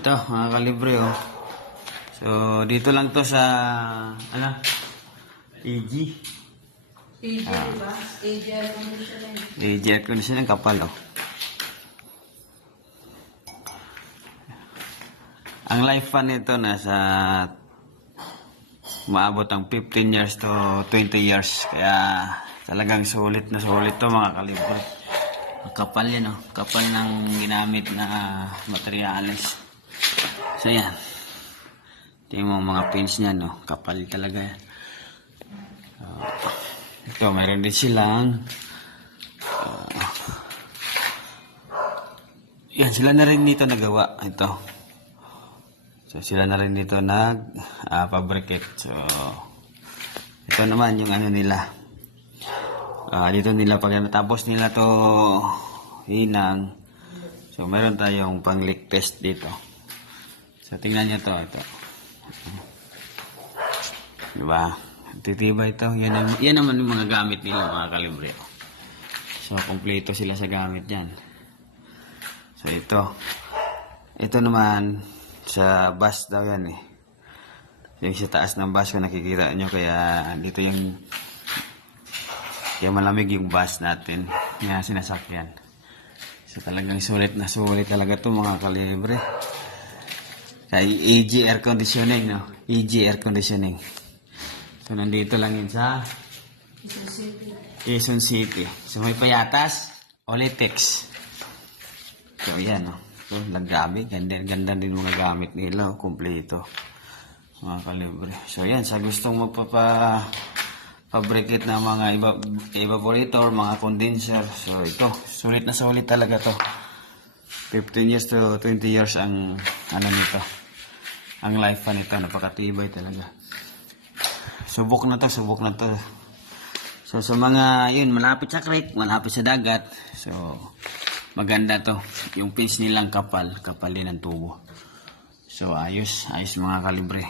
Ito mga kalibre oh. So dito lang to sa AG. AG, diba? AG air conditioning. AG air conditioning kapal oh. Ang lifespan nito nasa maabot ang 15 years to 20 years. Kaya talagang sulit na sulit to mga kalibre. Kapal yan oh. Kapal ng ginamit na materyales. So yan. Ito yung mga pins niya no. Kapal talaga yan. Ito mayroon din silang yan sila na rin dito nagawa. Ito. So sila na rin dito fabricate. So ito naman yung ano nila. Dito nila pag natapos nila to hinang. So meron tayong pang leak test dito. So tingnan niyo to ito. Diba? Titibay ito. Yan naman yung mga gamit nila mga kalibre. So kompleto sila sa gamit yan. So ito naman sa bus daw yan eh. Yung sa taas ng bus kung nakikita nyo, kaya dito yung kaya malamig yung bus natin. Yan sinasakyan. So talagang sulit na sulit talaga to mga kalibre. Kaya AG air conditioning no. AG air conditioning. So nandito lang yun sa Quezon City. So may payatas, Olitex. So yan no. So naggamit, ganda din mga gamit nila, kompleto. Mga kalibre. So yan, sa gustong fabricate na mga evaporator, mga condenser. So ito, sulit na sulit talaga to. 15 years to 20 years ang ano nito. Ang lifespan nito, napakatibay talaga. Subok na to. So sa mga yun, malapit sa creek, malapit sa dagat. So maganda to. Yung pins nilang kapal din ang tubo. So ayos mga kalibre.